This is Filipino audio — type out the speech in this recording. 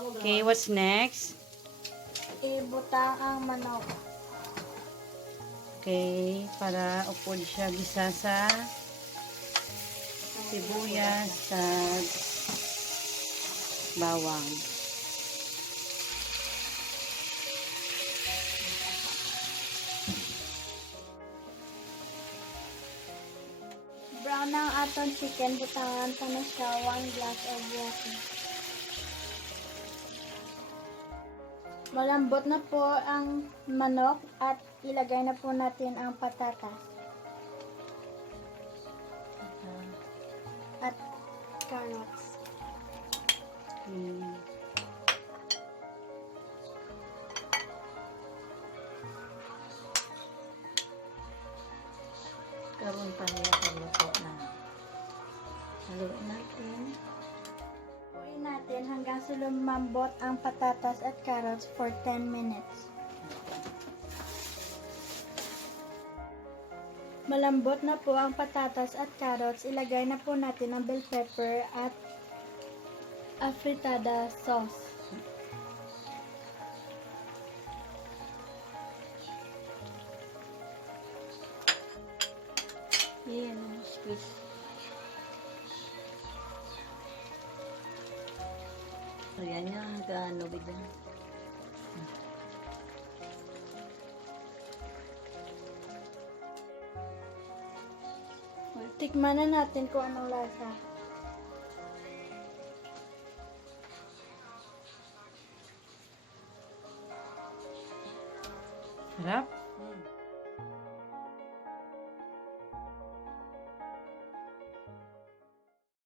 Okay, what's next? Ibutang ang manok. Okay, para upod siya gisa sa sibuyas sa bawang. Brown ang aton chicken, butangan pa na siya 1 glass of water. Malambot na po ang manok at ilagay na po natin ang patatas. At carrots. Karon pa niya pagluto na. Haluin natin. Haluin natin hanggang sa lumambot ang patatas at carrots for 10 minutes. Malambot na po ang patatas at carrots, ilagay na po natin ang bell pepper at afritada sauce. Yan, squeeze. Ayan niya, gaano bigyan. Tikman na natin kung anong lasa. Harap?